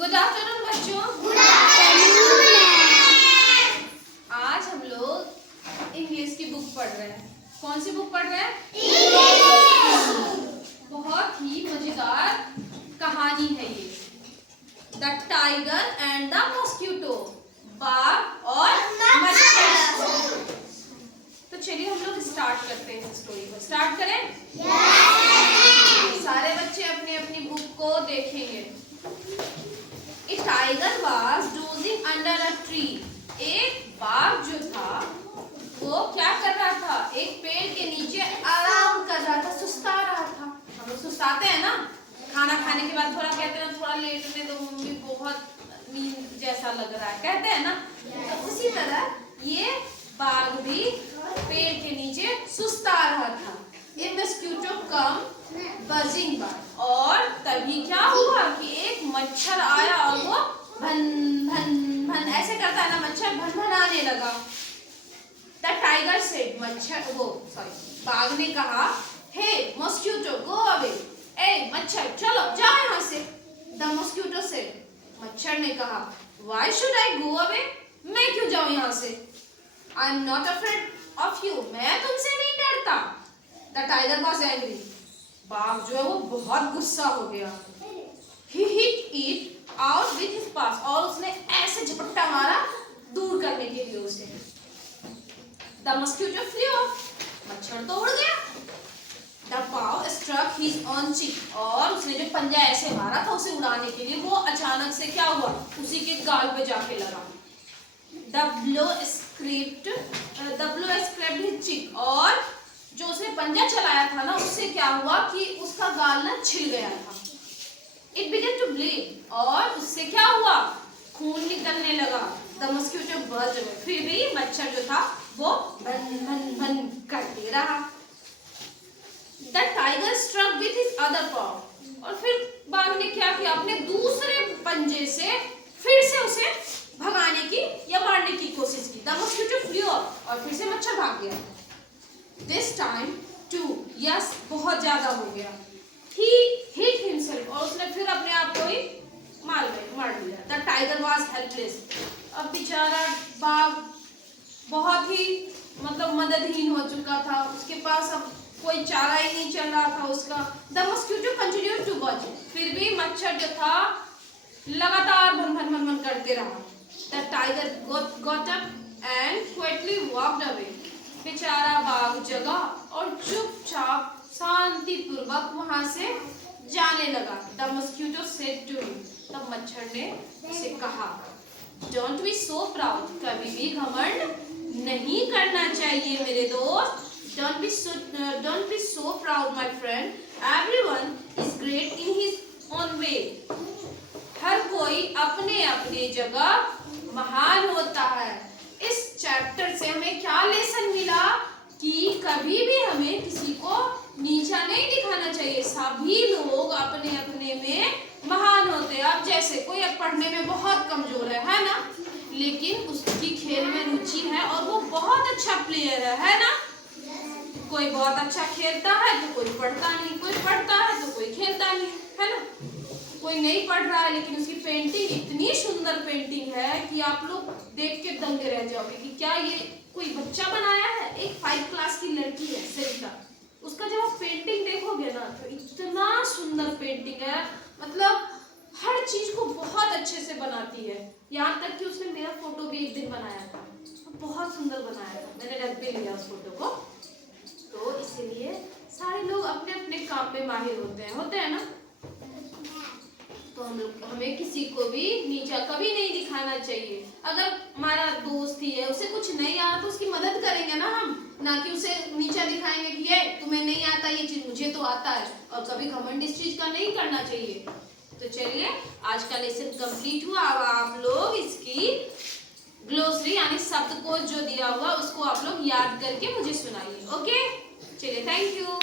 Good afternoon बच्चों। Good afternoon. आज हम लोग इंग्लिश की बुक पढ़ रहे हैं। कौन सी बुक पढ़ रहे हैं? बहुत ही मजेदार कहानी है ये, the tiger and the mosquito, बाघ और मच्छर। तो चलिए हम लोग स्टार्ट करते हैं स्टोरी को। स्टार्ट करें? सारे बच्चे अपनी अपनी बुक को देखेंगे। A tiger was dozing under a tree. एक बाघ जो था वो क्या कर रहा था? एक पेड़ के नीचे आराम कर रहा था, सुस्ता रहा था। हम लोग सुस्ताते हैं ना, खाना खाने के बाद थोड़ा कहते हैं थोड़ा लेटने दो मम्मी, बहुत नींद जैसा लग रहा है, कहते हैं ना। तो उसी तरह ये बाघ भी पेड़ के नीचे सुस्ता रहा था। A mosquito come buzzing by, और तभी क्या हुआ कि एक मच्छर आया और वो भन भन भन ऐसे करता है ना, मच्छर भन भनाने लगा। The tiger said, बाघ ने कहा, हे मॉस्किटो गो अवे, ए मच्छर चलो जाओ यहाँ से। The mosquito said, मच्छर ने कहा, why should I go away, मैं क्यों जाऊँ यहाँ से? I am not afraid of you, मैं तुमसे नहीं डरता। The tiger was angry, बाघ जो है वो बहुत गुस्सा हो गया। He hit it out with his paws, और उसने ऐसे झपट्टा मारा दूर करने के लिए उसे। The mosquito flew off, मच्छर तो उड़ गया। The paw struck his own cheek, और उसने जो पंजा ऐसे मारा था उसे उड़ाने के लिए, वो अचानक से क्या हुआ, उसी के गाल पे जाके लगा। The blow scraped his cheek, और जो उसने पंजा चलाया था ना, उससे क्या हुआ कि उसका गाल ना छिल गया था। It began to bleed, और उससे क्या हुआ, खून निकलने लगा। The mosquito buzzed away, फिर भी मच्छर जो था वो भन भन भन करते रहा। The tiger struck with his other paw, और फिर बाघ ने क्या किया, अपने दूसरे पंजे से फिर से उसे भगाने की या मारने की कोशिश की। The mosquito flew off, और फिर से मच्छर भाग गया। This time too, yes, बहुत ज्यादा हो गया। He hit himself, और उसने फिर अपने आप को ही मार लिया। The tiger was helpless, अब बेचारा बाघ बहुत ही मददहीन हो चुका था, उसके पास अब कोई चारा ही नहीं चल रहा था उसका। The mosquito continued to buzz, फिर भी मच्छर जो था लगातार भन भन भन भन करते रहा। The tiger got up and quietly walked away, बेचारा बाघ जगा और चुपचाप शांतिपूर्वक वहां से जाने लगा। The mosquito said to him, तब मच्छर ने उसे कहा, Don't be so proud, कभी भी घमंड नहीं करना चाहिए मेरे दोस्त। Don't be so proud my friend, everyone is great in his own way, हर कोई अपने अपने जगह महान होता है। इस चैप्टर से हमें क्या लेसन मिला कि कभी भी हमें किसी को नीचा नहीं दिखाना चाहिए, सभी लोग अपने अपने में महान होते हैं। अब जैसे कोई पढ़ने में बहुत कमजोर है ना, लेकिन उसकी खेल में रुचि है और वो बहुत अच्छा प्लेयर है ना। कोई बहुत अच्छा खेलता है तो कोई पढ़ता नहीं, कोई पढ़ता है तो कोई खेलता नहीं, है ना। कोई नहीं पढ़ रहा है लेकिन उसकी पेंटिंग इतनी सुंदर पेंटिंग है कि आप लोग देख के दंगे रह जाओगे कि क्या ये कोई बच्चा बनाया है। एक 5 क्लास की लड़की है सरिता, उसका जब आप पेंटिंग देखोगे ना तो इतना सुंदर पेंटिंग है, मतलब हर चीज को बहुत अच्छे से बनाती है। यहाँ तक कि उसने मेरा फोटो भी एक दिन बनाया था, बहुत सुंदर बनाया था, मैंने रख भी लिया उस फोटो को। तो इसलिए सारे लोग अपने अपने काम में माहिर होते हैं ना। तो हमें किसी को भी नीचा कभी नहीं दिखाना चाहिए। अगर हमारा दोस्त ही है, उसे कुछ नहीं आता तो उसकी मदद करेंगे ना हम, ना कि उसे नीचा दिखाएंगे कि ये तुम्हें नहीं आता ये चीज, मुझे तो आता है। और कभी घमंड इस चीज का नहीं करना चाहिए। तो चलिए आज का लेसन कंप्लीट हुआ। अब आप लोग इसकी ग्लोसरी यानी शब्दकोश जो दिया हुआ उसको आप लोग याद करके मुझे सुनाइए। ओके, चलिए, थैंक यू।